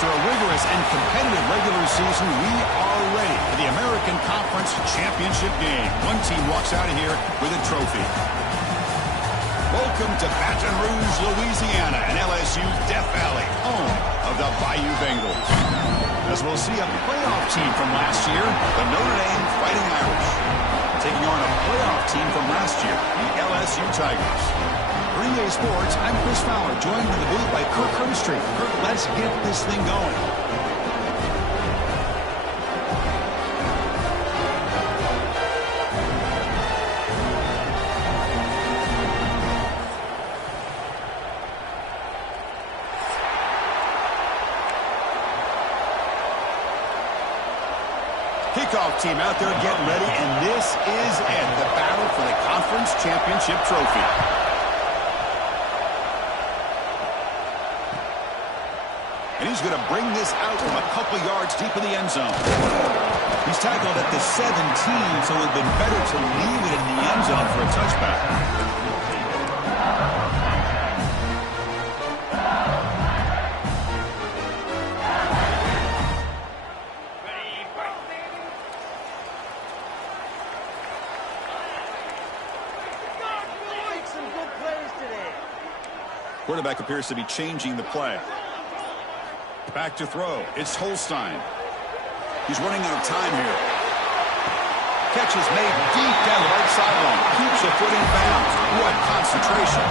After a rigorous and competitive regular season, we are ready for the American Conference Championship game. One team walks out of here with a trophy. Welcome to Baton Rouge, Louisiana, and LSU's Death Valley, home of the Bayou Bengals. As we'll see a playoff team from last year, the Notre Dame Fighting Irish, taking on a playoff team from last year, the LSU Tigers. For EA Sports, I'm Chris Fowler, joined in the booth by Kirk Herbstreit. Kirk, let's get this thing going. Kickoff team out there getting ready, and this is it, the battle for the Conference Championship Trophy. And he's going to bring this out from a couple yards deep in the end zone. He's tackled at the 17, so it would have been better to leave it in the end zone for a touchback. Quarterback appears to be changing the play. Back to throw. It's Holstein. He's running out of time here. Catch is made deep down the right sideline. Keeps a foot in bounds. What concentration.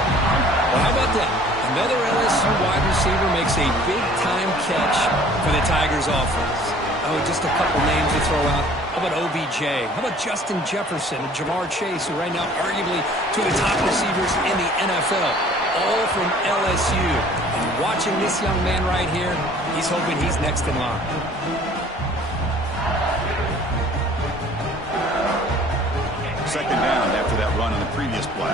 Well, how about that? Another LSU wide receiver makes a big-time catch for the Tigers offense. Oh, just a couple names to throw out. How about OBJ? How about Justin Jefferson and Jamar Chase, who right now arguably two of the top receivers in the NFL, all from LSU. And watching this young man right here, he's hoping he's next in line. Second down after that run on the previous play.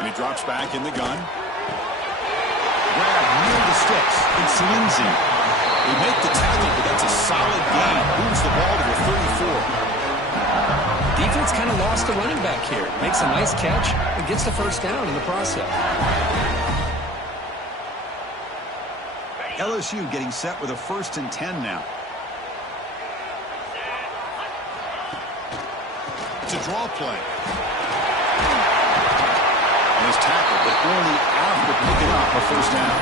And he drops back in the gun. Grab near the sticks. It's Lindsey. They make the tackle, but that's a solid gain. Moves the ball to the 34. Defense kind of lost the running back here. Makes a nice catch and gets the first down in the process. LSU getting set with a 1st and 10 now. It's a draw play. And his tackle, but only after picking up a first down.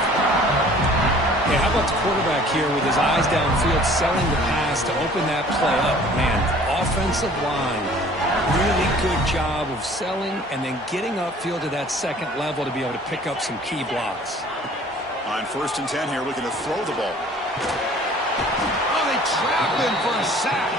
Hey, how about the quarterback here with his eyes downfield, selling the pass to open that play up? Man, offensive line, really good job of selling and then getting upfield to that second level to be able to pick up some key blocks. On 1st and 10 here, looking to throw the ball. Oh, they trap him for a sack.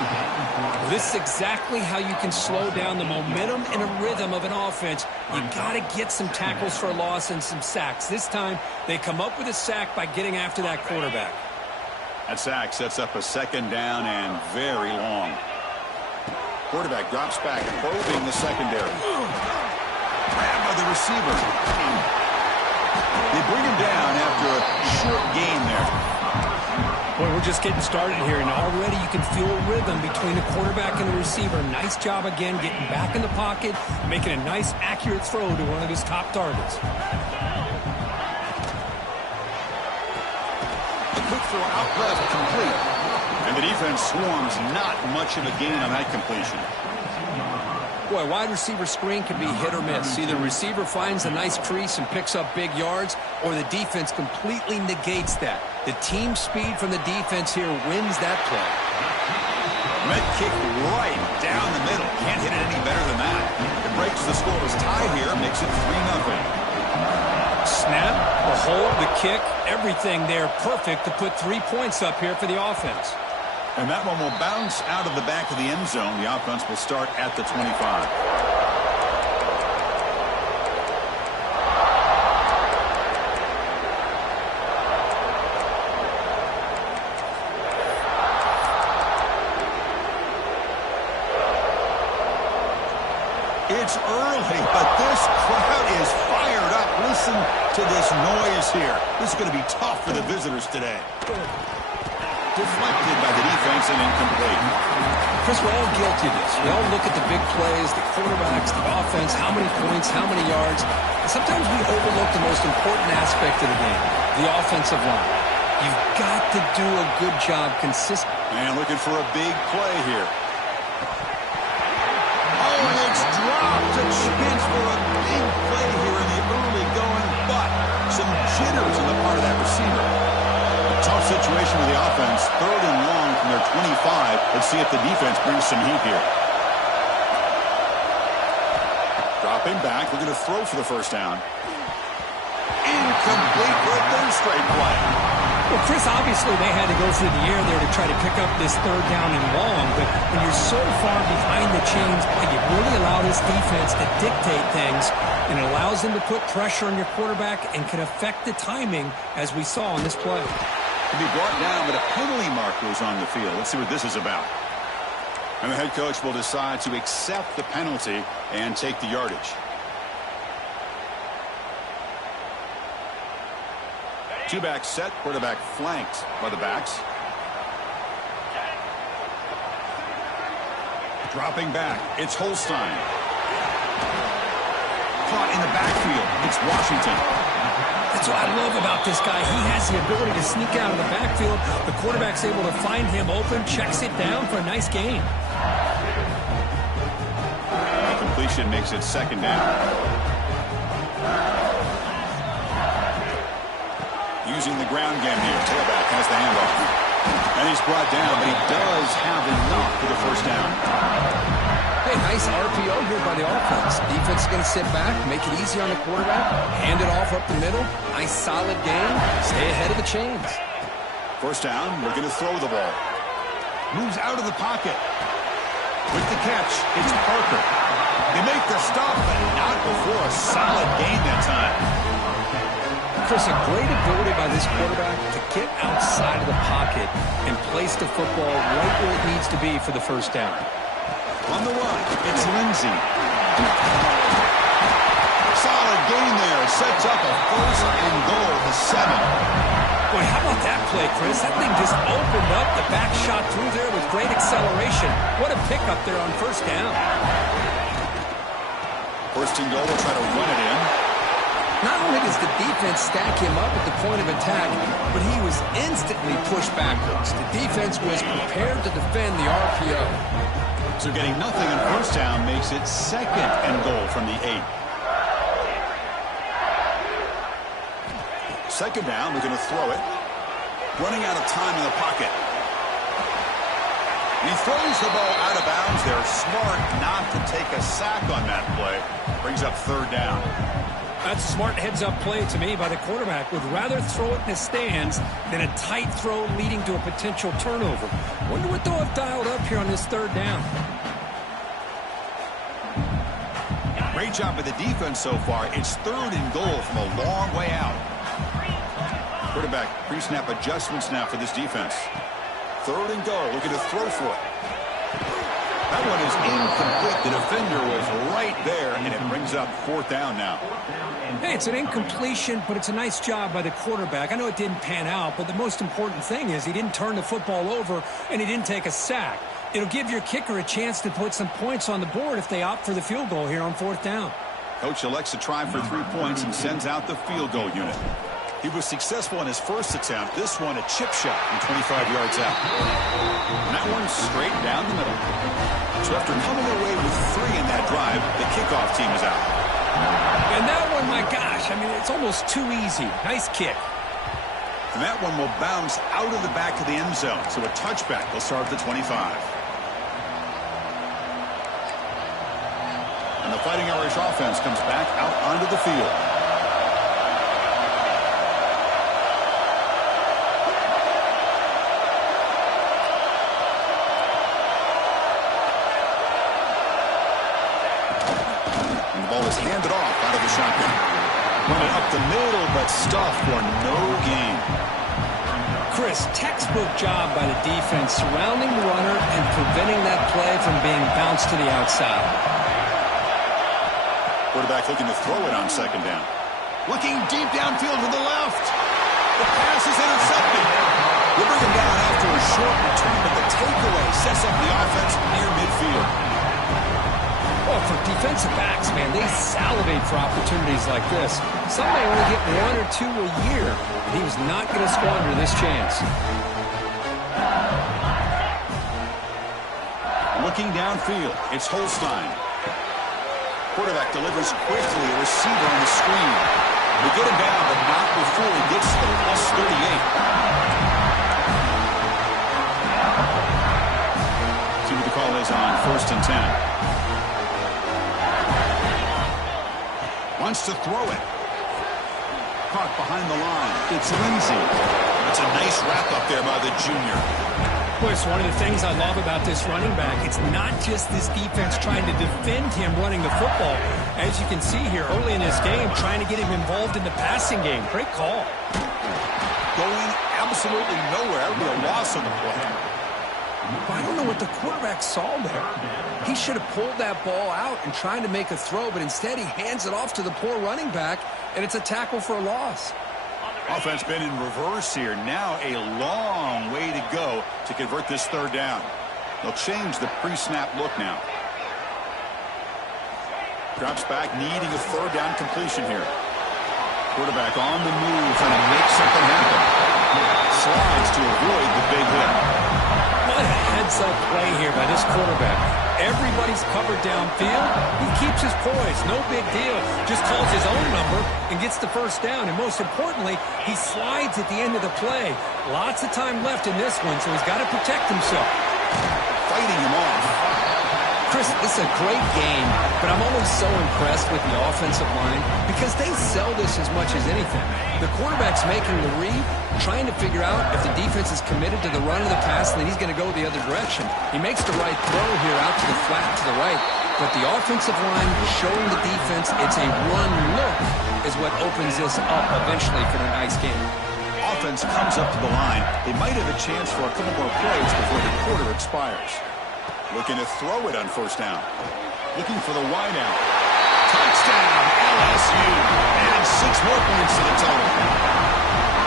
Well, this is exactly how you can slow down the momentum and a rhythm of an offense. You got to get some tackles for a loss and some sacks. This time, they come up with a sack by getting after that quarterback. That sack sets up a second down and very long. Quarterback drops back, probing the secondary. Grabbed by the receiver. They bring him down after a short gain there. Boy, we're just getting started here, and already you can feel a rhythm between the quarterback and the receiver. Nice job again getting back in the pocket, making a nice, accurate throw to one of his top targets. A quick throw out left, complete. And the defense swarms, not much of a gain on that completion. Boy, wide receiver screen can be hit or miss. Either receiver finds a nice crease and picks up big yards, or the defense completely negates that. The team speed from the defense here wins that play. Met kick right down the middle. Can't hit it any better than that. It breaks the scoreless tie here, makes it 3-0. Snap, the hold, the kick, everything there perfect to put 3 points up here for the offense. And that one will bounce out of the back of the end zone. The offense will start at the 25. It's early, but this crowd is fired up. Listen to this noise here. This is going to be tough for the visitors today. Deflected by the defense and incomplete. Chris, we're all guilty of this. We all look at the big plays, the quarterbacks, the offense, how many points, how many yards. And sometimes we overlook the most important aspect of the game, the offensive line. You've got to do a good job consistently. And looking for a big play here. Oh, it's dropped. A chance for a big play here in the early going, but some jitters on the part of that receiver. A tough situation with the offense. 3rd and long from their 25. Let's see if the defense brings some heat here. Dropping back, looking to throw for the first down. Incomplete for a 3rd straight play. Well, Chris, obviously they had to go through the air there to try to pick up this 3rd down and long, but when you're so far behind the chains, you really allow this defense to dictate things, and it allows them to put pressure on your quarterback and can affect the timing, as we saw on this play. To be brought down, but a penalty marker is on the field. Let's see what this is about. And the head coach will decide to accept the penalty and take the yardage. Two-back set, quarterback flanked by the backs. Dropping back, it's Holstein. Caught in the backfield, it's Washington. That's what I love about this guy. He has the ability to sneak out of the backfield. The quarterback's able to find him open, checks it down for a nice gain. The completion makes it 2nd down. Using the ground game here. Tailback has the handoff. And he's brought down, but he does have enough for the 1st down. Hey, nice RPO here by the offense. Defense is going to sit back, make it easy on the quarterback, hand it off up the middle. Nice solid game. Stay ahead of the chains. 1st down, we're going to throw the ball. Moves out of the pocket. With the catch, it's Parker. They make the stop, but not before a solid gain that time. Chris, a great ability by this quarterback to get outside of the pocket and place the football right where it needs to be for the 1st down. On the run, it's Lindsey. Solid gain there. Sets up a 1st and goal to 7. Boy, how about that play, Chris? That thing just opened up. The back shot through there with great acceleration. What a pickup there on 1st down. 1st and goal, we'll try to run it in. Not only does the defense stack him up at the point of attack, but he was instantly pushed backwards. The defense was prepared to defend the RPO. So getting nothing on 1st down makes it 2nd and goal from the 8. 2nd down, we're going to throw it. Running out of time in the pocket. And he throws the ball out of bounds. They're smart not to take a sack on that play. Brings up 3rd down. That's a smart heads-up play to me by the quarterback. Would rather throw it in the stands than a tight throw leading to a potential turnover. Wonder what they'll have dialed up here on this 3rd down. Great job by the defense so far. It's 3rd and goal from a long way out. Quarterback pre-snap adjustments now for this defense. 3rd and goal, looking to throw for it. That one is incomplete. The defender was right there, and it brings up 4th down now. Hey, it's an incompletion, but it's a nice job by the quarterback. I know it didn't pan out, but the most important thing is he didn't turn the football over, and he didn't take a sack. It'll give your kicker a chance to put some points on the board if they opt for the field goal here on 4th down. Coach elects to try for 3 points and sends out the field goal unit. He was successful in his 1st attempt. This one, a chip shot from 25 yards out. And that one straight down the middle. So after coming away with 3 in that drive, the kickoff team is out. And that one, my gosh, I mean, it's almost too easy. Nice kick. And that one will bounce out of the back of the end zone. So a touchback will start at the 25. And the Fighting Irish offense comes back out onto the field. Is handed off out of the shotgun. Running up the middle, but stuffed for no gain. Chris, textbook job by the defense surrounding the runner and preventing that play from being bounced to the outside. Quarterback looking to throw it on 2nd down. Looking deep downfield to the left. The pass is intercepted. They bring him down after a short return, but the takeaway sets up the offense near midfield. Well, for defensive backs, man, they salivate for opportunities like this. Some may only get 1 or 2 a year, and he was not going to squander this chance. Looking downfield, it's Holstein. Quarterback delivers quickly, a receiver on the screen. They get him down, but not before he gets to the plus 38. See what the call is on 1st and 10. Wants to throw it. Caught behind the line. It's Lindsey. It's a nice wrap up there by the junior. Boy, it's one of the things I love about this running back. It's not just this defense trying to defend him running the football. As you can see here early in this game, trying to get him involved in the passing game. Great call. Going absolutely nowhere. That would be a loss on the play. I don't know what the quarterback saw there. He should have pulled that ball out and trying to make a throw, but instead he hands it off to the poor running back, and it's a tackle for a loss. Offense been in reverse here. Now a long way to go to convert this 3rd down. They'll change the pre-snap look now. Drops back, needing a 3rd down completion here. Quarterback on the move, trying to make something happen. Slides to avoid the big hit. What a heads-up play here by this quarterback. Everybody's covered downfield. He keeps his poise. No big deal. Just calls his own number and gets the 1st down. And most importantly, he slides at the end of the play. Lots of time left in this one, so he's got to protect himself. Fighting him off. Chris, this is a great game, but I'm always so impressed with the offensive line because they sell this as much as anything. The quarterback's making the read, trying to figure out if the defense is committed to the run or the pass, and then he's going to go the other direction. He makes the right throw here out to the flat to the right, but the offensive line showing the defense it's a run look is what opens this up eventually for the nice game. Offense comes up to the line. They might have a chance for a couple more plays before the quarter expires. Looking to throw it on 1st down. Looking for the wide out. Touchdown, LSU. And 6 more points to the total.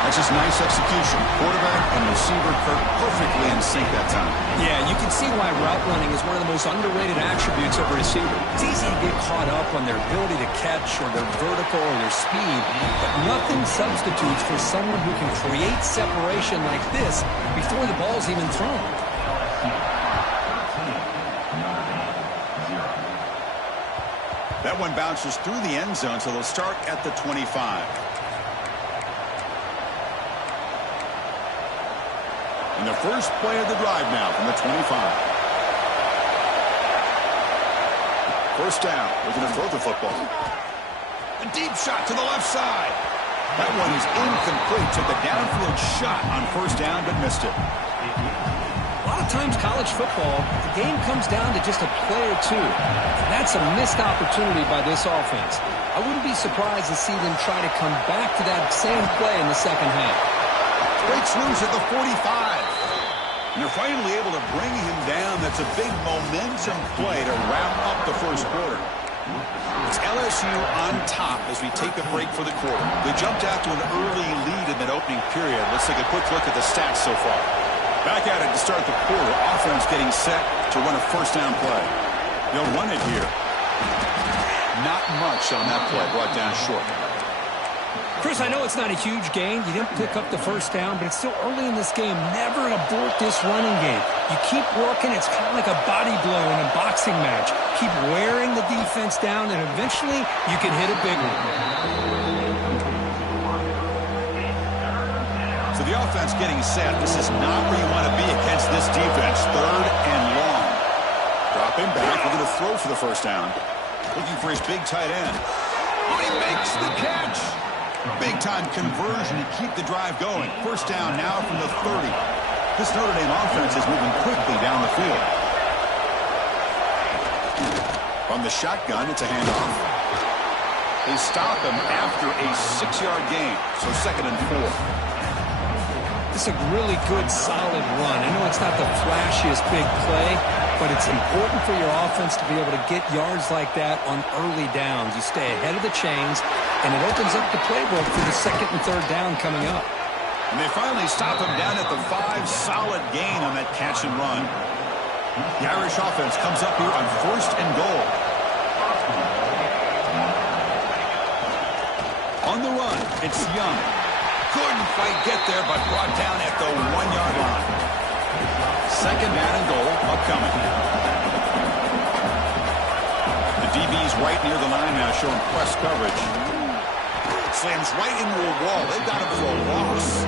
That's just nice execution. Quarterback and receiver Kirk perfectly in sync that time. Yeah, you can see why route running is one of the most underrated attributes of a receiver. It's easy to get caught up on their ability to catch or their vertical or their speed, but nothing substitutes for someone who can create separation like this before the ball's even thrown. That one bounces through the end zone, so they'll start at the 25. And the first play of the drive now from the 25. 1st down. Looking to throw the football. A deep shot to the left side. That one is incomplete. Took a downfield shot on 1st down, but missed it. A lot of times college football, the game comes down to just a play or two. And that's a missed opportunity by this offense. I wouldn't be surprised to see them try to come back to that same play in the 2nd half. Breaks loose at the 45. And they're finally able to bring him down. That's a big momentum play to wrap up the 1st quarter. It's LSU on top as we take a break for the quarter. They jumped out to an early lead in that opening period. Let's take a quick look at the stats so far. Back at it to start the quarter. Offense getting set to run a 1st down play. They'll run it here. Not much on that play. Brought down short. Chris, I know it's not a huge gain. You didn't pick up the 1st down, but it's still early in this game. Never abort this running game. You keep working. It's kind of like a body blow in a boxing match. Keep wearing the defense down, and eventually you can hit a big one. So the offense getting set. This is not where you want to be against this defense. 3rd and long. Drop him back. We're going to throw for the 1st down. Looking for his big tight end. Oh, he makes the catch. Big-time conversion to keep the drive going. 1st down now from the 30. This Notre Dame offense is moving quickly down the field. From the shotgun, it's a handoff. They stop him after a 6-yard gain, so 2nd and 4. It's a really good, solid run. I know it's not the flashiest big play, but it's important for your offense to be able to get yards like that on early downs. You stay ahead of the chains, and it opens up the playbook for the 2nd and 3rd down coming up. And they finally stop him down at the 5. Solid gain on that catch and run. The Irish offense comes up here on 1st and goal. On the run, it's Young. Couldn't quite get there, but brought down at the 1-yard line. 2nd down and goal upcoming. The DB's right near the line now, showing press coverage. Slams right into a wall. They've got him for a loss.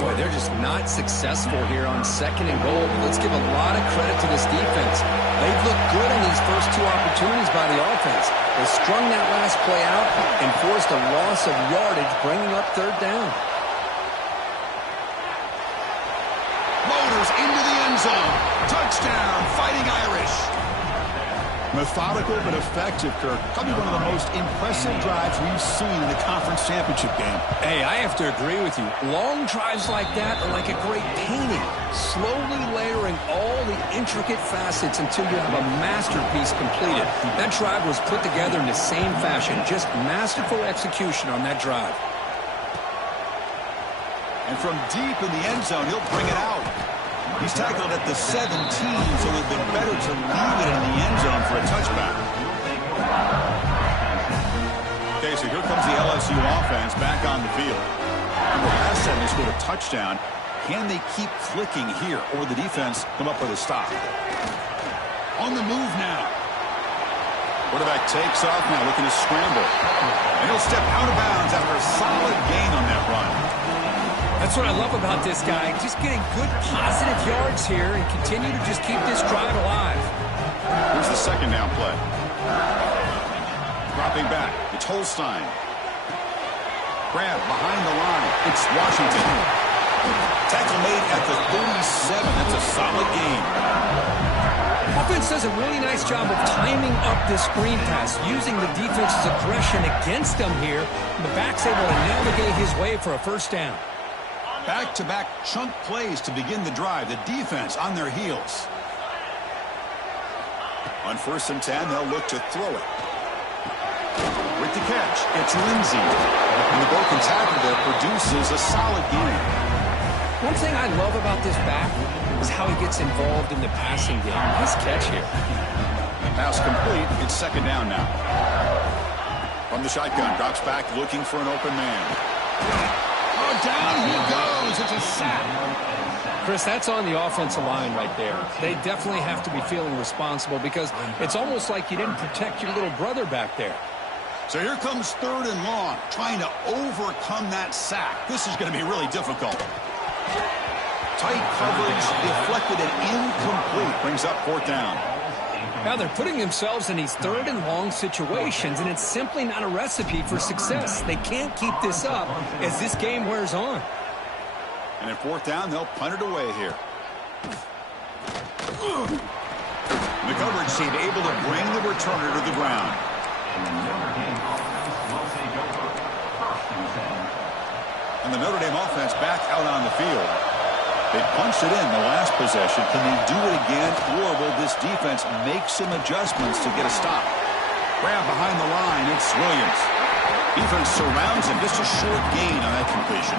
Boy, they're just not successful here on 2nd and goal. But let's give a lot of credit to this defense. They've looked good on these first 2 opportunities by the offense. They strung that last play out and forced a loss of yardage, bringing up 3rd down. Motors into the end zone. Touchdown, Fighting Irish. Methodical but effective, Kirk. Probably one of the most impressive drives we've seen in the conference championship game. Hey, I have to agree with you. Long drives like that are like a great painting, slowly layering all the intricate facets until you have a masterpiece completed. That drive was put together in the same fashion, just masterful execution on that drive. And from deep in the end zone, he'll bring it out. He's tackled at the 17, so it would have been better to leave it in the end zone for a touchback. Okay, so here comes the LSU offense back on the field. Remember, last time they scored a touchdown. Can they keep clicking here, or will the defense come up with a stop? On the move now. Quarterback takes off now, looking to scramble. And he'll step out of bounds after a solid gain on that run. That's what I love about this guy. Just getting good, positive yards here and continue to just keep this drive alive. Here's the 2nd down play. Dropping back. It's Holstein. Grab behind the line. It's Washington. Tackle made at the 37. That's a solid gain. Offense does a really nice job of timing up this screen pass, using the defense's aggression against them here. The back's able to navigate his way for a 1st down. Back-to-back chunk plays to begin the drive. The defense on their heels. On 1st and 10, they'll look to throw it. With the catch, it's Lindsey. And the broken tackle there produces a solid gain. One thing I love about this back is how he gets involved in the passing game. Nice catch here. Pass complete. It's 2nd down now. From the shotgun, drops back looking for an open man. Oh, down he goes. It's a sack. Chris, that's on the offensive line right there. They definitely have to be feeling responsible because it's almost like you didn't protect your little brother back there. So here comes 3rd and long, trying to overcome that sack. This is going to be really difficult. Tight coverage, deflected and incomplete. Brings up 4th down. Now they're putting themselves in these 3rd and long situations, and it's simply not a recipe for success. They can't keep this up as this game wears on. And at 4th down, they'll punt it away here. The coverage team able to bring the returner to the ground. And the Notre Dame offense back out on the field. They punched it in the last possession. Can they do it again, or will this defense make some adjustments to get a stop? Grab behind the line. It's Williams. Defense surrounds him. Just a short gain on that completion.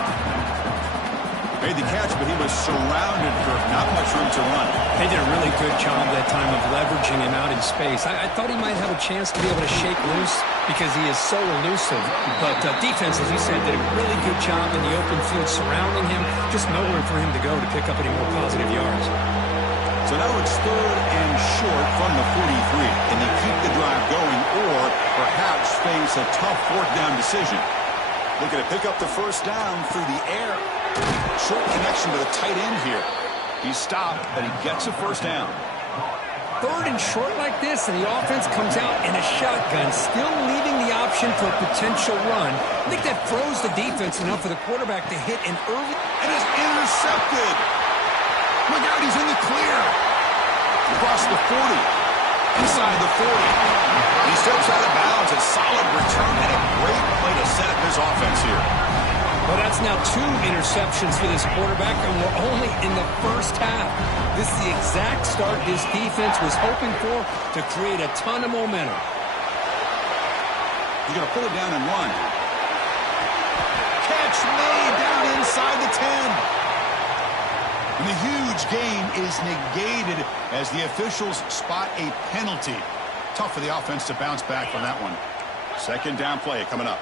Made the catch, but he was surrounded for not much room to run. They did a really good job that time of leveraging him out in space. I thought he might have a chance to be able to shake loose because he is so elusive. But defense, as you said, did a really good job in the open field surrounding him. Just nowhere for him to go to pick up any more positive yards. So now it's 3rd and short from the 43. Can they keep the drive going or perhaps face a tough 4th down decision? Looking to pick up the 1st down through the air. Short connection to the tight end here. He's stopped, but he gets a 1st down. 3rd and short like this, and the offense comes out in a shotgun, still leaving the option for a potential run. I think that froze the defense enough for the quarterback to hit an early... And is intercepted. Look out, he's in the clear. Across the 40. Inside the 40. He steps out of bounds. A solid return and a great play to set up his offense here. Well, that's now 2 interceptions for this quarterback, and we're only in the 1st half. This is the exact start this defense was hoping for to create a ton of momentum. He's going to pull it down and run. catch made down inside the 10. And the huge gain is negated as the officials spot a penalty. Tough for the offense to bounce back from that one. Second down play coming up.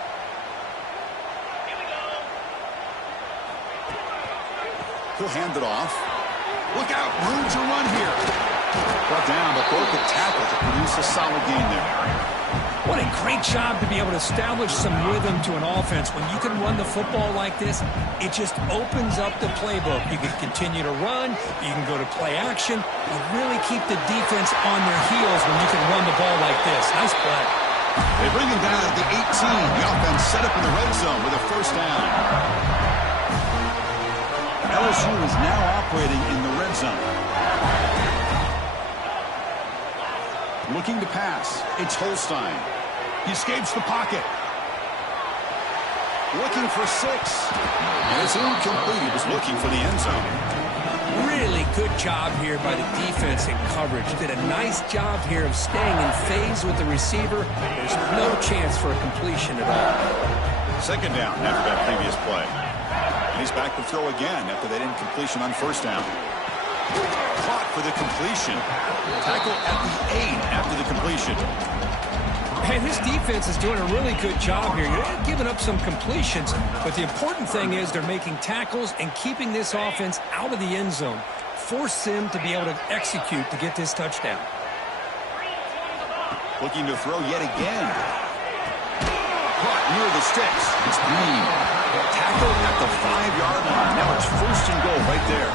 He'll hand it off. Look out, room to run here. Brought down, but broke the tackle to produce a solid gain there. What a great job to be able to establish some rhythm to an offense. When you can run the football like this, it just opens up the playbook. You can continue to run, you can go to play action, and really keep the defense on their heels when you can run the ball like this. Nice play. They bring him down at the 18. The offense set up in the red zone with a first down. LSU is now operating in the red zone. Looking to pass. It's Holstein. He escapes the pocket. Looking for 6. And it's incomplete. He was looking for the end zone. Really good job here by the defense in coverage. Did a nice job here of staying in phase with the receiver. There's no chance for a completion at all. Second down after that previous play. And he's back to throw again after that incompletion on first down. Caught for the completion. Tackle at the 8 after the completion. And his defense is doing a really good job here. You're giving up some completions, but the important thing is they're making tackles and keeping this offense out of the end zone. Force them to be able to execute to get this touchdown. Looking to throw yet again. Caught near the sticks. It's Green. Tackle at the 5-yard line. Now it's first and goal right there.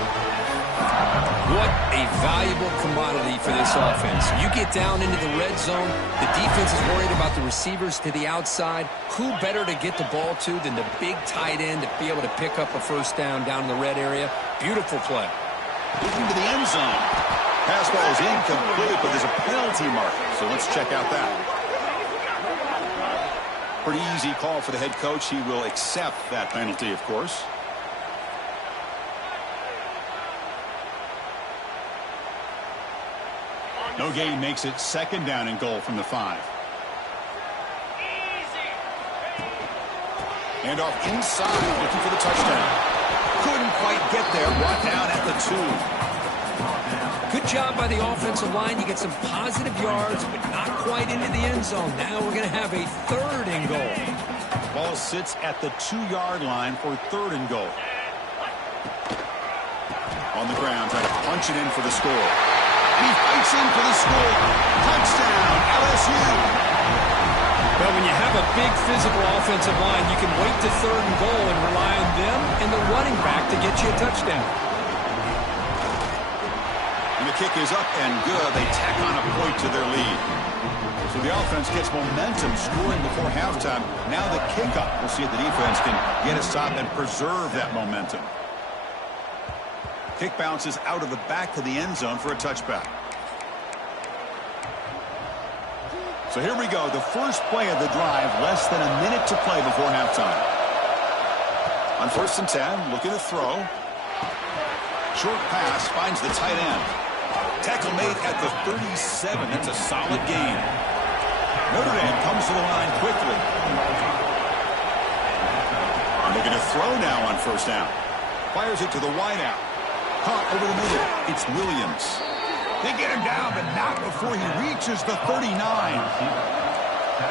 What a valuable commodity for this offense. You get down into the red zone, the defense is worried about the receivers to the outside. Who better to get the ball to than the big tight end to be able to pick up a first down in the red area? Beautiful play. Looking to the end zone. Pass ball is incomplete, but there's a penalty mark. So let's check out that. Pretty easy call for the head coach. He will accept that penalty, of course. No gain makes it second down and goal from the 5. And off inside, looking for the touchdown. Couldn't quite get there. Brought down at the 2. Good job by the offensive line. You get some positive yards, but not quite into the end zone. Now we're going to have a third and goal. Ball sits at the 2-yard line for third and goal. On the ground, trying to punch it in for the score. And he fights in for the score. Touchdown, LSU. Well, when you have a big physical offensive line, you can wait to third and goal and rely on them and the running back to get you a touchdown. And the kick is up and good. They tack on a point to their lead. So the offense gets momentum, scoring before halftime. Now the kickoff. We'll see if the defense can get a stop and preserve that momentum. Kick bounces out of the back to the end zone for a touchback. So here we go. The first play of the drive, less than a minute to play before halftime. On first and 10, looking to throw. Short pass finds the tight end. Tackle made at the 37. That's a solid gain. Notre Dame comes to the line quickly. Looking to throw now on first down. Fires it to the wideout. Caught over the middle. It's Williams. They get him down, but not before he reaches the 39.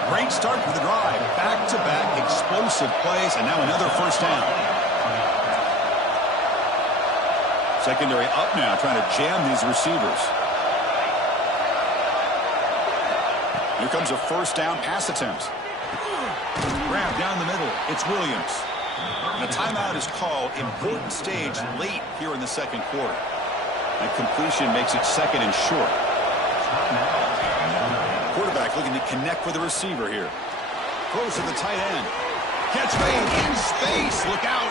Great start for the drive. Back-to-back explosive plays, and now another first down. Secondary up now, trying to jam these receivers. Here comes a first down pass attempt. Grab down the middle. It's Williams. And a timeout is called. Important stage late here in the second quarter. That completion makes it second and short. Quarterback looking to connect with the receiver here. Throws to the tight end. Catch made in space. Look out.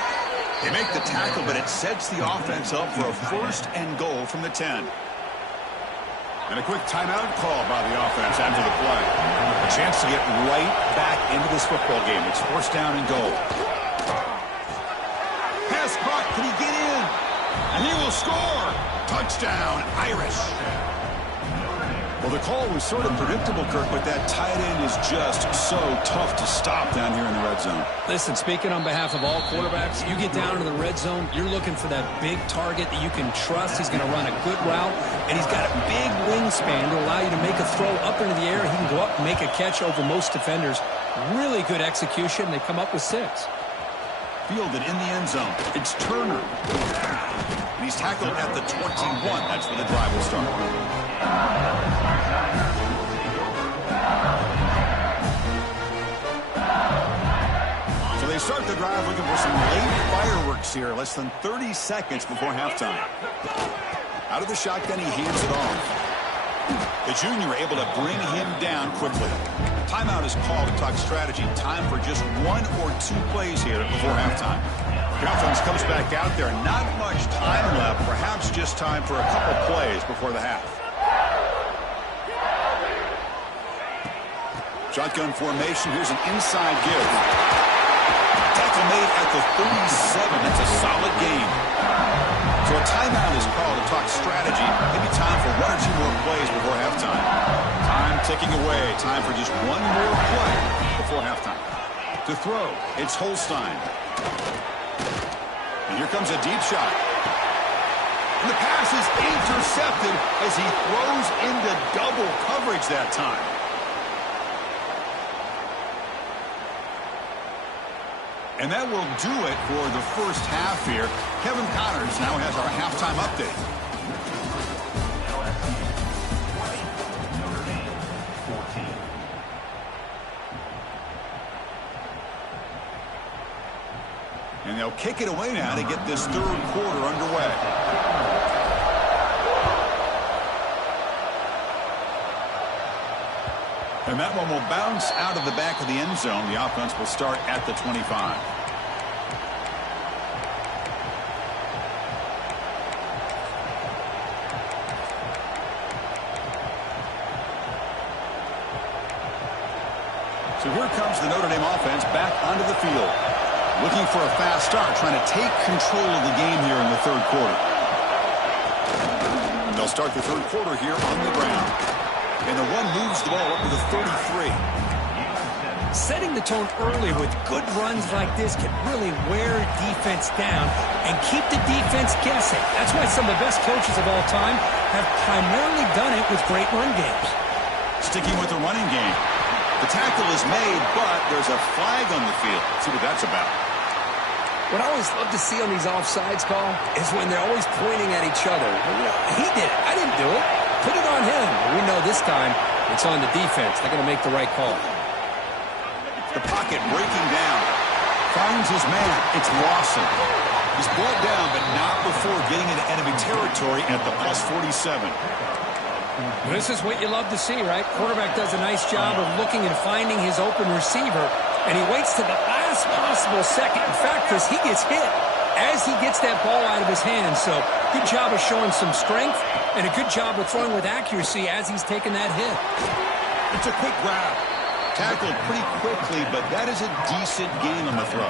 They make the tackle, but it sets the offense up for a first and goal from the 10. And a quick timeout call by the offense after the play. A chance to get right back into this football game. It's first down and goal. Pass caught. Can he get in? And he will score. Touchdown, Irish. Well, the call was sort of predictable, Kirk, but that tight end is just so tough to stop down here in the red zone. Listen, speaking on behalf of all quarterbacks, you get down to the red zone, you're looking for that big target that you can trust. He's going to run a good route, and he's got a big wingspan to allow you to make a throw up into the air. He can go up and make a catch over most defenders. Really good execution. They come up with 6. Fielded in the end zone. It's Turner. And he's tackled at the 21. That's where the drive will start. So they start the drive looking for some late fireworks here. Less than 30 seconds before halftime. Out of the shotgun, he hands it off. The junior able to bring him down quickly. Timeout is called to talk strategy. Time for just 1 or 2 plays here before halftime. The offense comes back out there. Not much time left. Perhaps just time for a couple plays before the half. Shotgun formation. Here's an inside give. Tackle made at the 37. That's a solid gain. So a timeout is called to talk strategy. Maybe time for 1 or 2 more plays before halftime. Time ticking away. Time for just 1 more play before halftime. To throw, it's Holstein. And here comes a deep shot. And the pass is intercepted as he throws into double coverage that time. And that will do it for the first half here. Kevin Connors now has our halftime update. And they'll kick it away now to get this third quarter underway. And that one will bounce out of the back of the end zone. The offense will start at the 25. So here comes the Notre Dame offense back onto the field. Looking for a fast start, trying to take control of the game here in the third quarter. And they'll start the third quarter here on the ground. And the one moves the ball up to the 33. Setting the tone early with good runs like this can really wear defense down and keep the defense guessing. That's why some of the best coaches of all time have primarily done it with great run games. Sticking with the running game. The tackle is made, but there's a flag on the field. Let's see what that's about. What I always love to see on these offsides call is when they're always pointing at each other. He did it. I didn't do it. Put it on him. We know this time it's on the defense. They're going to make the right call. The pocket breaking down. Finds his man. It's Lawson. He's brought down, but not before getting into enemy territory at the plus 47. This is what you love to see, right? Quarterback does a nice job of looking and finding his open receiver, and he waits to the last possible second. In fact, Chris, he gets hit as he gets that ball out of his hands. So good job of showing some strength and a good job of throwing with accuracy as he's taking that hit. It's a quick grab. Tackled pretty quickly, but that is a decent gain on the throw.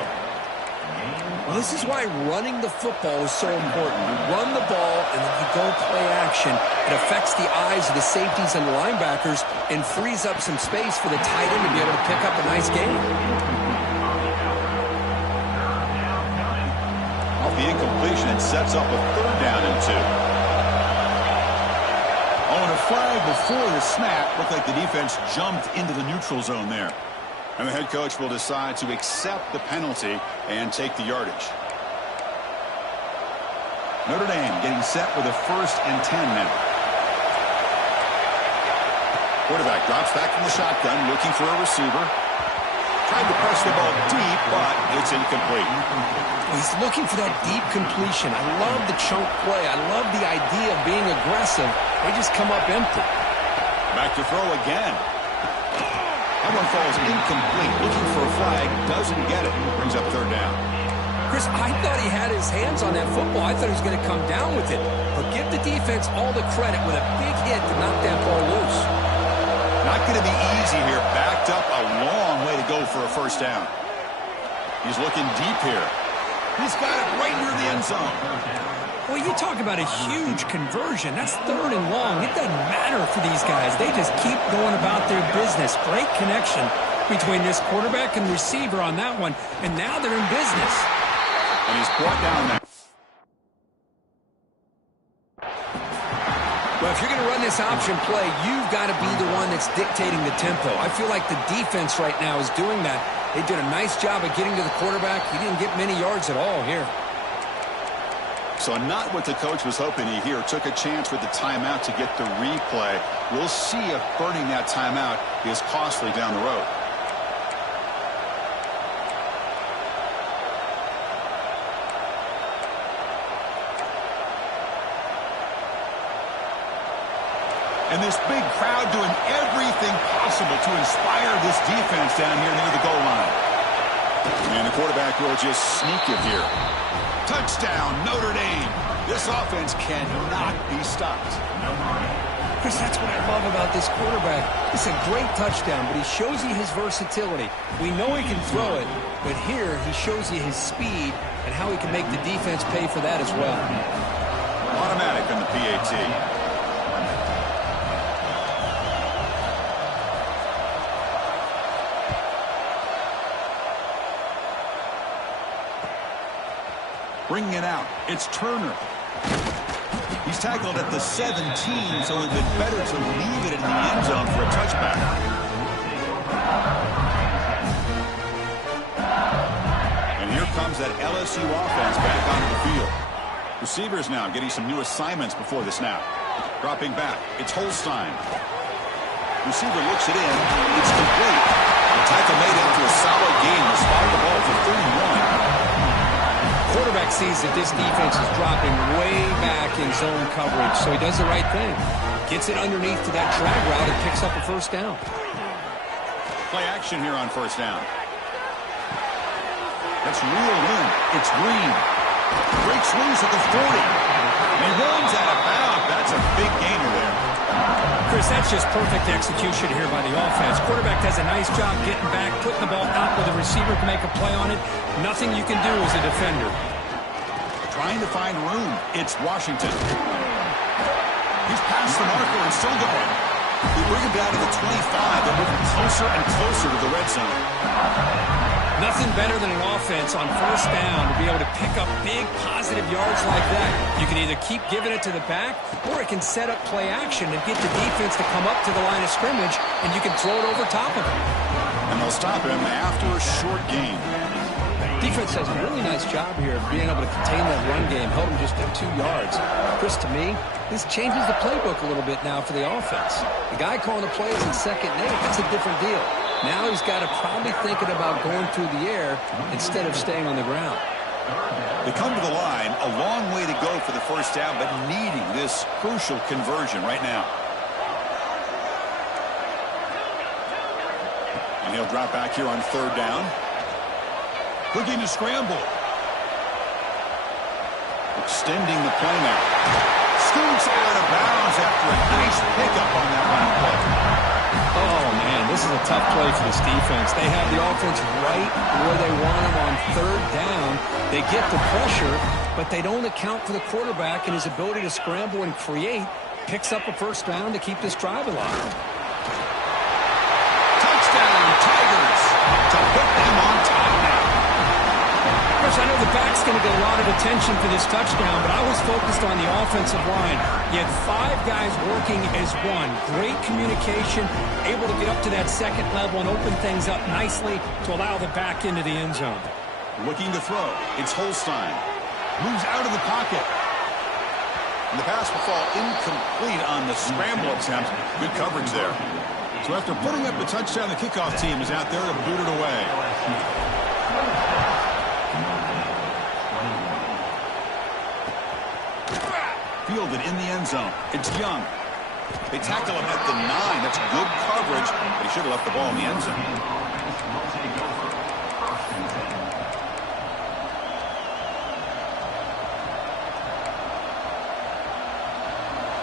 Well, this is why running the football is so important. You run the ball, and then you go play action. It affects the eyes of the safeties and the linebackers and frees up some space for the tight end to be able to pick up a nice gain. Off the incompletion, it sets up a third down and 2. Oh, and a flag before the snap. Looked like the defense jumped into the neutral zone there. And the head coach will decide to accept the penalty and take the yardage. Notre Dame getting set with a 1st and 10 now. Quarterback drops back from the shotgun, looking for a receiver. Tried to press the ball deep, but it's incomplete. He's looking for that deep completion. I love the chunk play. I love the idea of being aggressive. They just come up empty. Back to throw again. That one falls incomplete. Looking for a flag. Doesn't get it. Brings up third down. Chris, I thought he had his hands on that football. I thought he was going to come down with it. But give the defense all the credit with a big hit to knock that ball loose. Not going to be easy here. Backed up a long way to go for a first down. He's looking deep here. He's got it right near the end zone. Well, you talk about a huge conversion. That's 3rd and long. It doesn't matter for these guys. They just keep going about their business. Great connection between this quarterback and receiver on that one. And now they're in business. And he's brought down there. Well, if you're going to run this option play, you've got to be the one that's dictating the tempo. I feel like the defense right now is doing that. They did a nice job of getting to the quarterback. He didn't get many yards at all here. So not what the coach was hoping to hear. Took a chance with the timeout to get the replay. We'll see if burning that timeout is costly down the road. And this big crowd doing everything possible to inspire this defense down here near the goal line. And the quarterback will just sneak it here. Touchdown, Notre Dame. This offense cannot be stopped. Chris, that's what I love about this quarterback. It's a great touchdown, but he shows you his versatility. We know he can throw it, but here he shows you his speed and how he can make the defense pay for that as well. Automatic on the PAT. Bringing it out, it's Turner. He's tackled at the 17, so it would be better to leave it in the end zone for a touchback. And here comes that LSU offense back onto the field. Receivers now getting some new assignments before the snap. Dropping back, it's Holstein. Receiver looks it in, it's complete. The tackle made after a solid gain to spot the ball for 31. Quarterback sees that this defense is dropping way back in zone coverage, so he does the right thing. Gets it underneath to that drag route and picks up a first down. Play action here on first down. That's reeled in. It's Green. Breaks loose at the 40. And he runs out of bounds. That's a big gainer there. Chris, that's just perfect execution here by the offense. Quarterback does a nice job getting back, putting the ball out where the receiver can make a play on it. Nothing you can do as a defender. Trying to find room. It's Washington. He's past the marker and still going. We bring him down to the 25. They're moving closer and closer to the red zone. Nothing better than an offense on first down to be able to pick up big positive yards like that. You can either keep giving it to the back, or it can set up play action and get the defense to come up to the line of scrimmage, and you can throw it over top of him. And they'll stop him after a short gain. Defense does a really nice job here of being able to contain that run game, held him just at 2 yards. Chris, to me, this changes the playbook a little bit now for the offense. The guy calling the plays in 2nd and 8, that's a different deal. Now he's got to probably thinking about going through the air instead of staying on the ground. They come to the line, a long way to go for the first down, but needing this crucial conversion right now. And he'll drop back here on 3rd down. Looking to scramble. Extending the play now. Scoots out of bounds after a nice pickup on that line play. Oh, man, this is a tough play for this defense. They have the offense right where they want them on 3rd down. They get the pressure, but they don't account for the quarterback and his ability to scramble and create. Picks up a first down to keep this drive alive. Touchdown, Tigers, to put them on top now. I know the back's going to get a lot of attention for this touchdown, but I was focused on the offensive line. You had 5 guys working as one. Great communication, able to get up to that 2nd level and open things up nicely to allow the back into the end zone. Looking to throw. It's Holstein. Moves out of the pocket. And the pass will fall incomplete on the scramble attempt. Good coverage there. So after putting up the touchdown, the kickoff team is out there to boot it away. Fielded in the end zone. It's Young. They tackle him at the 9. That's good coverage, but he should have left the ball in the end zone.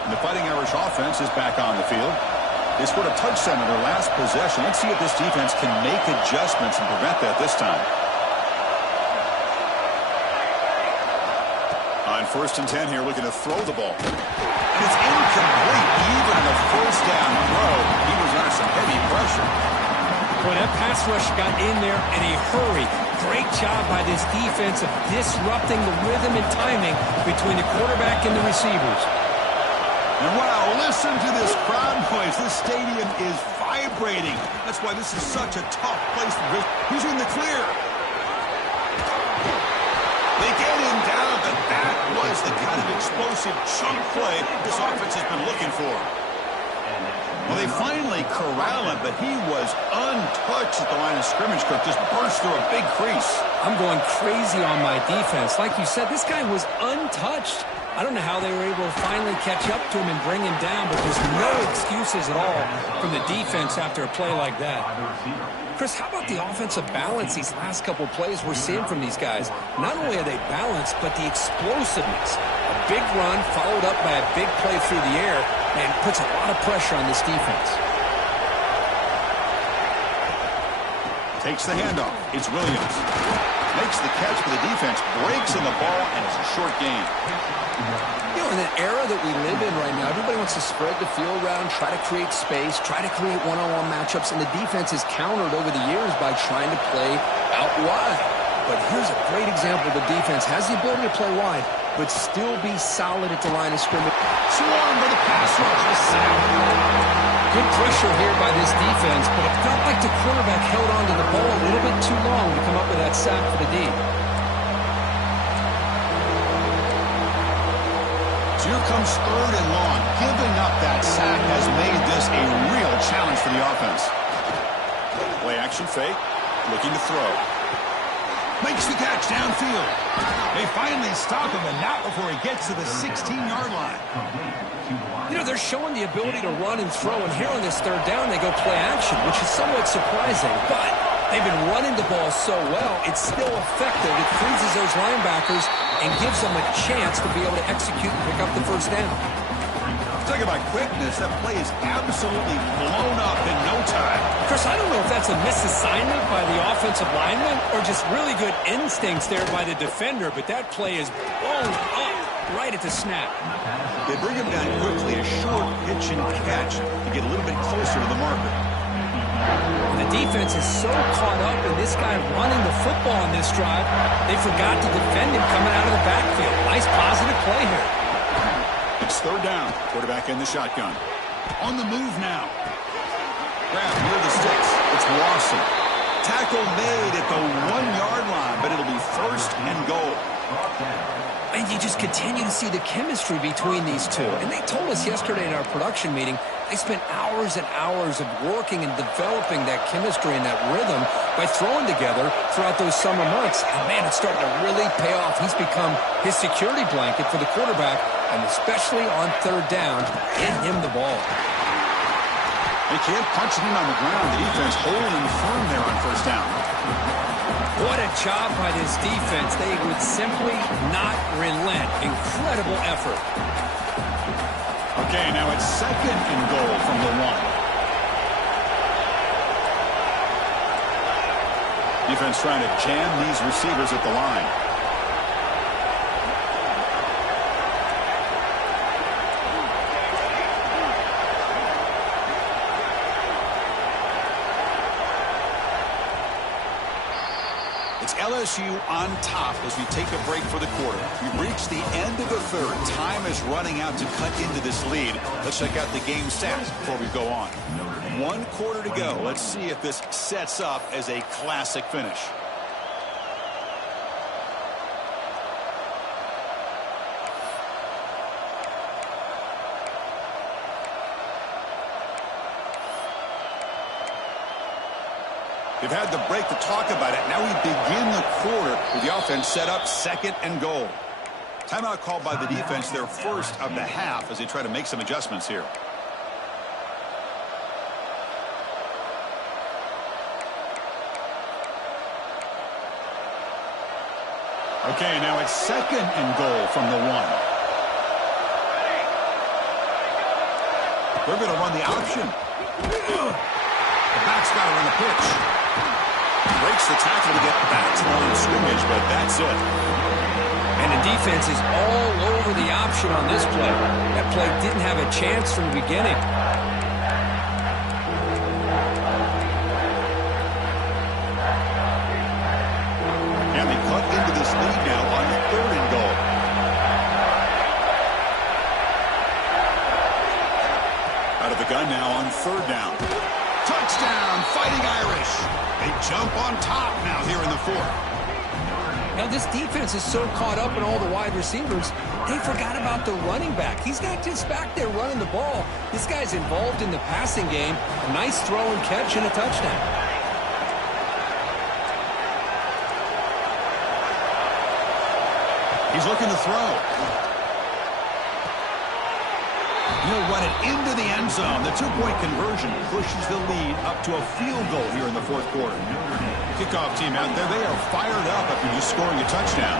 And the Fighting Irish offense is back on the field. They scored a touchdown in their last possession. Let's see if this defense can make adjustments and prevent that this time. On On 1st and 10 here, looking to throw the ball. And it's incomplete. Even on a first down throw, he was under some heavy pressure. Boy, that pass rush got in there in a hurry. Great job by this defense of disrupting the rhythm and timing between the quarterback and the receivers. And wow, listen to this crowd noise. This stadium is vibrating. That's why this is such a tough place for Chris. He's in the clear. They get him down, but that was the kind of explosive chunk play this offense has been looking for. Well, they finally corral him, but he was untouched at the line of scrimmage. Cook just burst through a big crease. I'm going crazy on my defense. Like you said, this guy was untouched. I don't know how they were able to finally catch up to him and bring him down, but there's no excuses at all from the defense after a play like that. Chris, how about the offensive balance these last couple plays we're seeing from these guys? Not only are they balanced, but the explosiveness. A big run followed up by a big play through the air, and puts a lot of pressure on this defense. Takes the handoff. It's Williams. Makes the catch for the defense. Breaks in the ball, and it's a short gain. You know, in an era that we live in right now, everybody wants to spread the field around, try to create space, try to create one-on-one matchups, and the defense is countered over the years by trying to play out wide. But here's a great example. The defense has the ability to play wide, but still be solid at the line of scrimmage. Swarmed by the pass rush. The sack. Good pressure here by this defense, but it felt like the quarterback held on to the ball a little bit too long to come up with that sack for the D. So here comes 3rd and long. Giving up that sack has made this a real challenge for the offense. Play action fake. Looking to throw. Makes the catch downfield. They finally stop him, and not before he gets to the 16-yard line. You know, they're showing the ability to run and throw, and here on this 3rd down, they go play action, which is somewhat surprising. But they've been running the ball so well, it's still effective. It freezes those linebackers and gives them a chance to be able to execute and pick up the 1st down. Talk about quickness. That play is absolutely blown up in no time. Chris, I don't know if that's a misassignment by the offensive lineman or just really good instincts there by the defender, but that play is blown up right at the snap. They bring him down quickly, a short pitch and catch to get a little bit closer to the marker. The defense is so caught up in this guy running the football on this drive, they forgot to defend him coming out of the backfield. Nice positive play here. It's 3rd down. Quarterback in the shotgun. On the move now. Grab near the sticks. It's Lawson. Tackle made at the 1-yard line, but it'll be 1st and goal. And you just continue to see the chemistry between these two. And they told us yesterday in our production meeting, they spent hours and hours of working and developing that chemistry and that rhythm by throwing together throughout those summer months. And man, it's starting to really pay off. He's become his security blanket for the quarterback, and especially on 3rd down, getting him the ball. They can't punch it in on the ground. The defense holding firm there on 1st down. What a job by this defense. They would simply not relent. Incredible effort. Okay, now it's 2nd and goal from the 1. Defense trying to jam these receivers at the line. It's LSU on top as we take a break for the quarter. We've reached the end of the 3rd. Time is running out to cut into this lead. Let's check out the game stats before we go on. 1 quarter to go. Let's see if this sets up as a classic finish. They've had the break to talk about it. Now we begin the quarter with the offense set up 2nd and goal. Timeout called by the defense, their 1st of the half, as they try to make some adjustments here. Okay, now it's 2nd and goal from the 1. They're going to run the option. The back's got to run the pitch. Breaks the tackle to get back to the line of scrimmage, but that's it. And the defense is all over the option on this play. That play didn't have a chance from the beginning. And they cut into this lead now on 3rd and goal. Out of the gun now on 3rd down. Touchdown, Fighting Irish. They jump on top now here in the 4th. Now, this defense is so caught up in all the wide receivers, they forgot about the running back. He's not just back there running the ball. This guy's involved in the passing game. A nice throw and catch and a touchdown. He's looking to throw. He'll run it into the end zone. The 2-point conversion pushes the lead up to a field goal here in the 4th quarter. Kickoff team out there, they are fired up after just scoring a touchdown.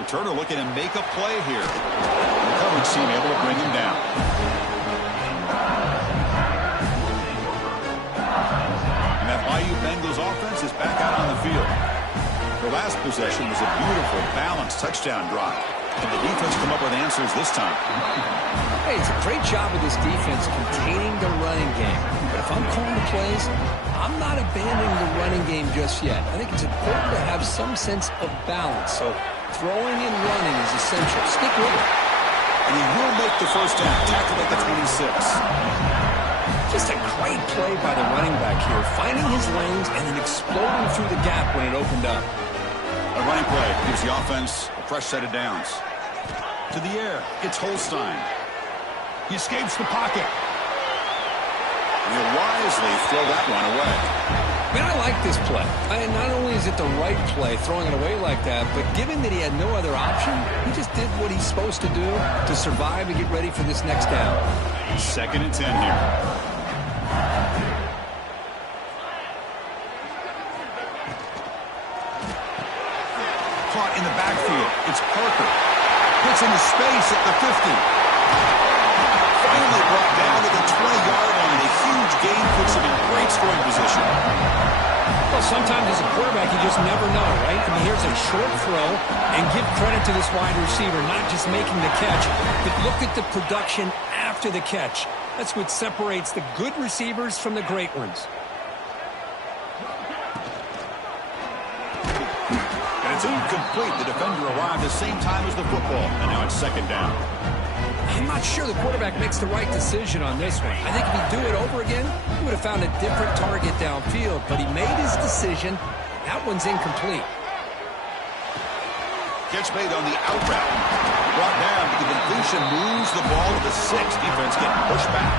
Returner looking to make a play here. The coverage team able to bring him down. And that Bayou Bengals offense is back out on the field. The last possession was a beautiful, balanced touchdown drive. And the defense come up with answers this time. Hey, it's a great job of this defense containing the running game. But if I'm calling the plays, I'm not abandoning the running game just yet. I think it's important to have some sense of balance. So throwing and running is essential. Stick with it. And he will make the first down. Tackled at the 26. Just a great play by the running back here, finding his lanes and then exploding through the gap when it opened up. A running play gives the offense a fresh set of downs. To the air, it's Holstein. He escapes the pocket. And he'll wisely throw that one away. Man, I like this play. Not only is it the right play, throwing it away like that, but given that he had no other option, he just did what he's supposed to do to survive and get ready for this next down. 2nd and 10 here. Caught in the backfield. It's Parker. Puts into space at the 50. Finally brought down to the 20-yard line. A huge gain puts him in great scoring position. Well, sometimes as a quarterback, you just never know, right? I mean, here's a short throw, and give credit to this wide receiver, not just making the catch, but look at the production after the catch. That's what separates the good receivers from the great ones. And it's incomplete. The defender arrived the same time as the football, and now it's 2nd down. I'm not sure the quarterback makes the right decision on this one. I think if he'd do it over again, he would have found a different target downfield, but he made his decision. That one's incomplete. Catch made on the out route. Brought down, but the completion moves the ball to the 6. Defense getting pushed back.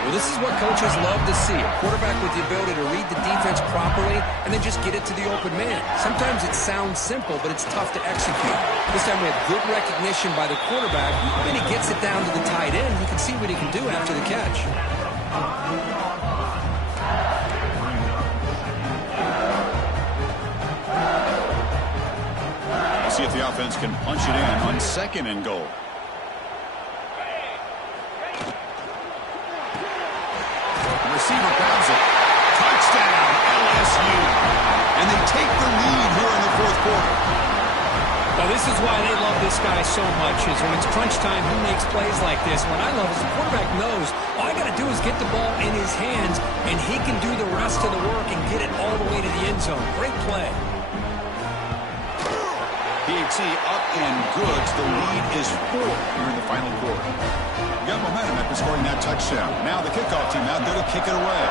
Well, this is what coaches love to see. A quarterback with the ability to read the defense properly and then just get it to the open man. Sometimes it sounds simple, but it's tough to execute. This time we have good recognition by the quarterback. Then he gets it down to the tight end. You can see what he can do after the catch. See if the offense can punch it in on 2nd and goal. The receiver grabs it. Touchdown, LSU. And they take the lead here in the 4th quarter. Well, this is why they love this guy so much, is when it's crunch time, he makes plays like this. What I love is the quarterback knows all I got to do is get the ball in his hands, and he can do the rest of the work and get it all the way to the end zone. Great play. PAT up and good. The lead is 4 here in the final quarter. We got momentum after scoring that touchdown. Now the kickoff team out there to kick it away.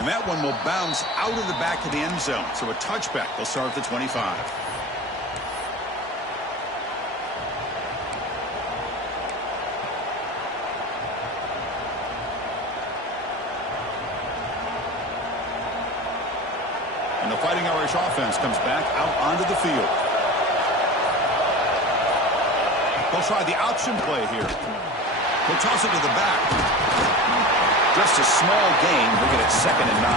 And that one will bounce out of the back of the end zone. So a touchback will start at the 25. And the Fighting Irish offense comes back out onto the field. They'll try the option play here. He'll toss it to the back. Just a small gain. We'll get it 2nd and 9.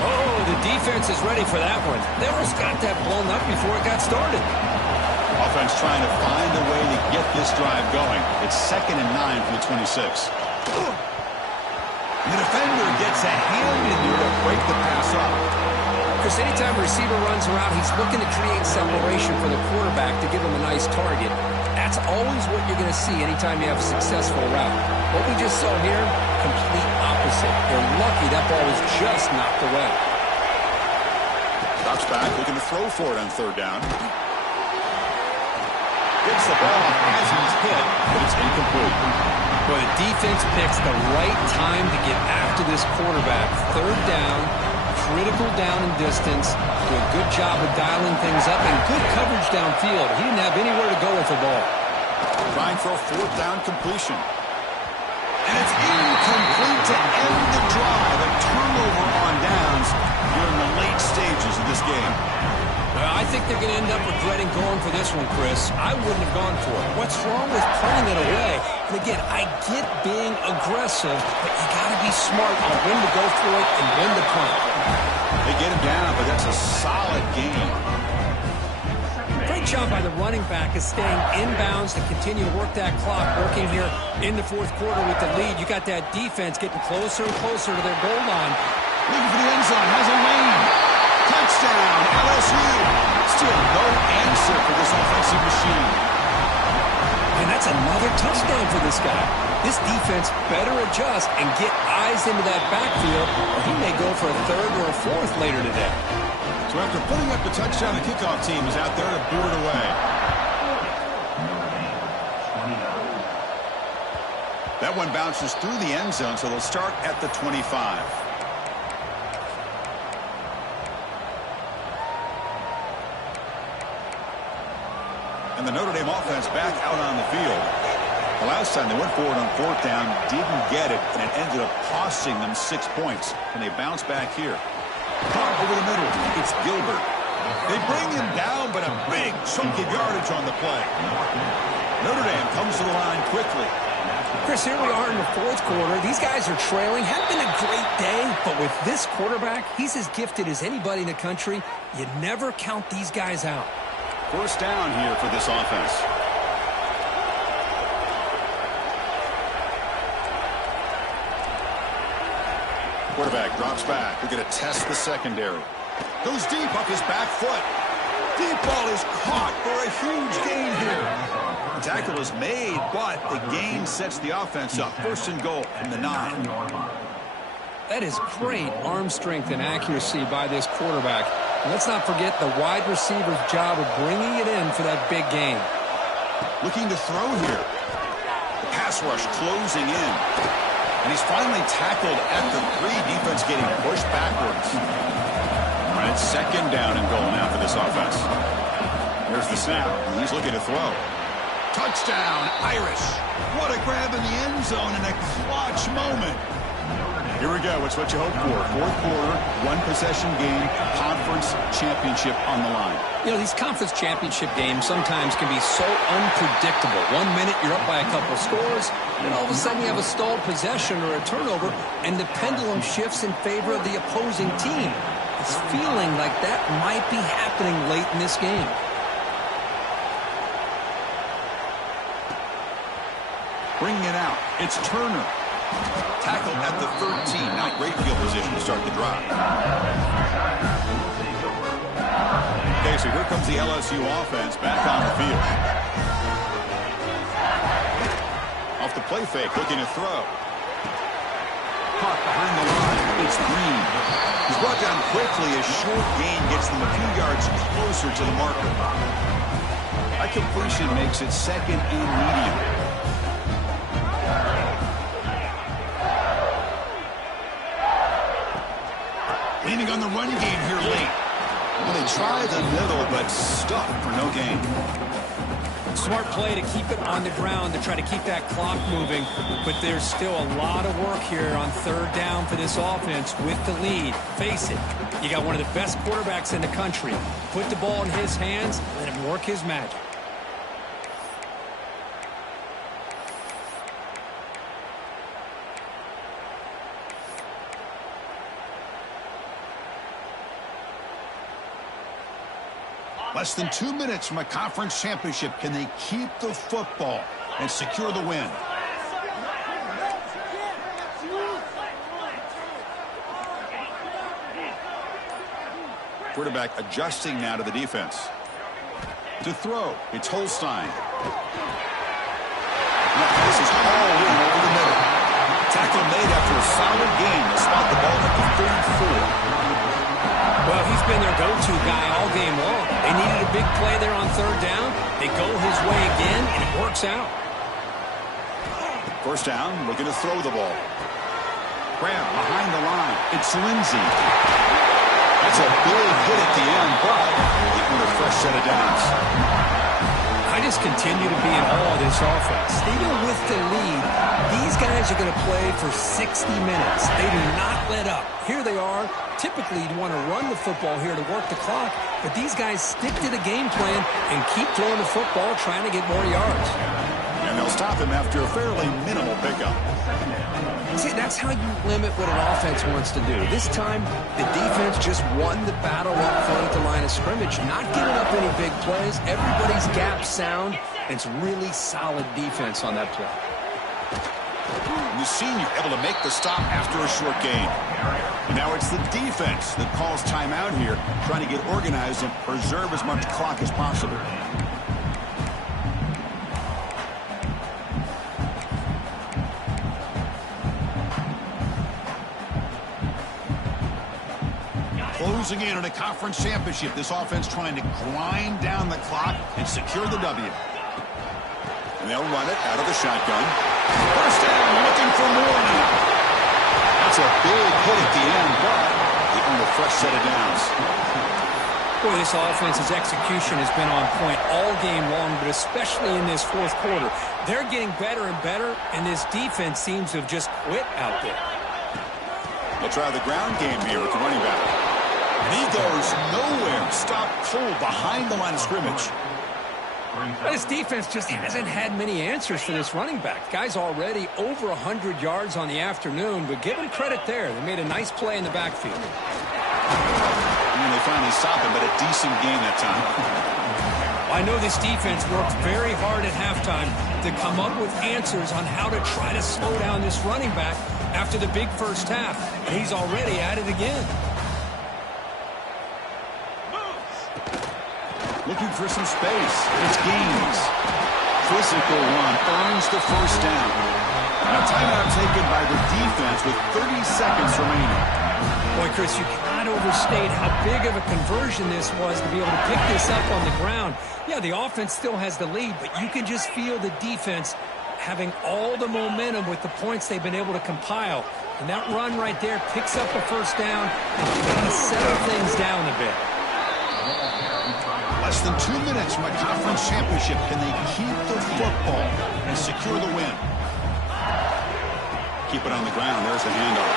Oh, the defense is ready for that one. They almost got that blown up before it got started. Offense trying to find a way to get this drive going. It's 2nd and 9 from the 26. The defender gets a hand in there to break the pass up. Chris, anytime a receiver runs around, he's looking to create separation for the quarterback to give him a nice target. That's always what you're going to see anytime you have a successful route. What we just saw here, complete opposite. They're lucky that ball was just knocked away. Drops back, looking to throw for it on 3rd down. Gets the ball as he's hit, but it's incomplete. Well, the defense picks the right time to get after this quarterback. 3rd down, critical down and distance. Do a good job of dialing things up and good coverage downfield. He didn't have anywhere to go with the ball. Trying for a 4th down completion. And it's incomplete to end the drive. A turnover on downs here in the late stages of this game. Well, I think they're going to end up regretting going for this one, Chris. I wouldn't have gone for it. What's wrong with pulling it away? And again, I get being aggressive, but you got to be smart on when to go for it and when to punt. They get him down, but that's a solid game. Great job by the running back is staying inbounds to continue to work that clock, working here in the 4th quarter with the lead. You got that defense getting closer and closer to their goal line. Looking for the end zone, has a lane. Touchdown, LSU. Still no answer for this offensive machine. And that's another touchdown for this guy. This defense better adjust and get eyes into that backfield, or he may go for a 3rd or a 4th later today. So after putting up the touchdown, the kickoff team is out there to board away. That one bounces through the end zone, so they'll start at the 25. And the Notre Dame offense back out on the field. The last time they went forward on 4th down, didn't get it, and it ended up costing them 6 points. And they bounce back here. Caught over the middle. It's Gilbert. They bring him down, but a big chunk of yardage on the play. Notre Dame comes to the line quickly. Chris, here we are in the 4th quarter. These guys are trailing. Hadn't been a great day, but with this quarterback, he's as gifted as anybody in the country. You never count these guys out. 1st down here for this offense. Quarterback drops back. We're going to test the secondary. Goes deep off his back foot. Deep ball is caught for a huge gain here. The tackle is made, but the gain sets the offense up. 1st and goal from the 9. That is great arm strength and accuracy by this quarterback. And let's not forget the wide receiver's job of bringing it in for that big gain. Looking to throw here. The pass rush closing in. And he's finally tackled at the 3. Defense getting pushed backwards. All right, 2nd down and goal now for this offense. There's the snap. He's looking to throw. Touchdown, Irish. What a grab in the end zone in a clutch moment. Here we go. It's what you hope for. 4th quarter, 1-possession game, conference championship on the line. You know, these conference championship games sometimes can be so unpredictable. 1 minute you're up by a couple scores, then all of a sudden you have a stalled possession or a turnover, and the pendulum shifts in favor of the opposing team. It's feeling like that might be happening late in this game. Bringing it out. It's Turner. Tackled at the 13. Not great field position to start the drive. Okay, so here comes the LSU offense back on the field. Off the play fake, looking to throw. Caught behind the line. It's Green. He's brought down quickly. A short gain gets them a few yards closer to the marker. That completion makes it 2nd and medium. Leaning on the run game here late. Well, they try the middle, but stuck for no gain. Smart play to keep it on the ground to try to keep that clock moving. But there's still a lot of work here on 3rd down for this offense with the lead. Face it, you got one of the best quarterbacks in the country. Put the ball in his hands, let him work his magic. Less than 2 minutes from a conference championship. Can they keep the football and secure the win? Quarterback adjusting now to the defense. To throw, it's Holstein. This is hauled in over the middle. Tackle made after a solid gain. They'll spot the ball at the 34. Well, he's been their go-to guy all game long. They needed a big play there on third down. They go his way again, and it works out. First down, looking to throw the ball. Graham behind the line. It's Lindsey. That's a big hit at the end, but with a fresh set of downs. I just continue to be in awe of this offense. Even with the lead, these guys are going to play for 60 minutes. They do not let up. Here they are. Typically, you'd want to run the football here to work the clock, but these guys stick to the game plan and keep throwing the football, trying to get more yards. And they'll stop him after a fairly minimal pickup. See, that's how you limit what an offense wants to do. This time, the defense just won the battle up front at the line of scrimmage, not giving up any big plays. Everybody's gap sound. It's really solid defense on that play. The senior able to make the stop after a short gain. And now it's the defense that calls timeout here, trying to get organized and preserve as much clock as possible. Closing in on a conference championship, this offense trying to grind down the clock and secure the W. And they'll run it out of the shotgun. First down, looking for more now. That's a big hit at the end, but they earn a fresh set of downs. Boy, this offense's execution has been on point all game long, but especially in this fourth quarter. They're getting better and better, and this defense seems to have just quit out there. They'll try the ground game here with the running back. And he goes nowhere. Stopped cold behind the line of scrimmage. This defense just hasn't had many answers for this running back. Guy's already over 100 yards on the afternoon, but give him credit there. They made a nice play in the backfield. And they finally stop him, but a decent gain that time. I know this defense worked very hard at halftime to come up with answers on how to try to slow down this running back after the big first half, and he's already at it again. Looking for some space. It's Gaines. Physical run earns the first down. Now timeout taken by the defense with 30 seconds remaining. Boy, Chris, you cannot overstate how big of a conversion this was to be able to pick this up on the ground. Yeah, the offense still has the lead, but you can just feel the defense having all the momentum with the points they've been able to compile. And that run right there picks up a first down and kind of settle things down a bit. Less than 2 minutes from a conference championship. Can they keep the football and secure the win? Keep it on the ground. There's the handoff.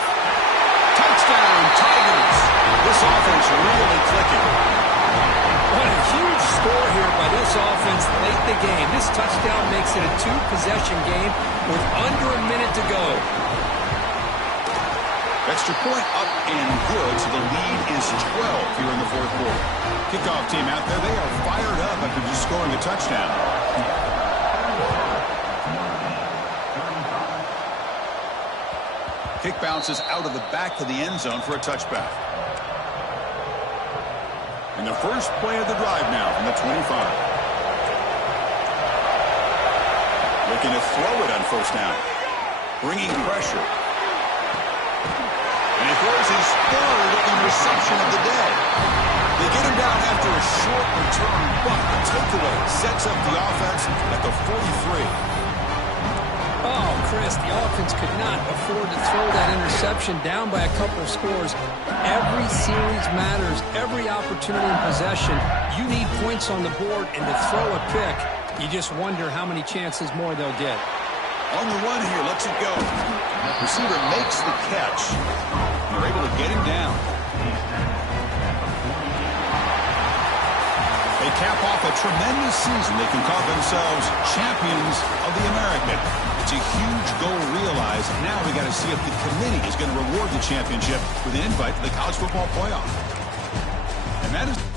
Touchdown, Tigers. This offense really clicking. What a huge score here by this offense late in the game. This touchdown makes it a two-possession game with under a minute to go. Extra point up and good, so the lead is 12 here in the fourth quarter. Kickoff team out there, they are fired up after just scoring a touchdown. Kick bounces out of the back of the end zone for a touchback. And the first play of the drive now from the 25. Looking to throw it on first down. Bringing pressure. And he throws his third interception of the day. They get him down after a short return, but the takeaway sets up the offense at the 43. Oh, Chris, the offense could not afford to throw that interception down by a couple of scores. Every series matters. Every opportunity in possession, you need points on the board, and to throw a pick, you just wonder how many chances more they'll get. On the run here, lets it go. Receiver makes the catch. They're able to get him down. They cap off a tremendous season. They can call themselves champions of the American. It's a huge goal realized. Now we got to see if the committee is going to reward the championship with an invite to the college football playoff. And that is...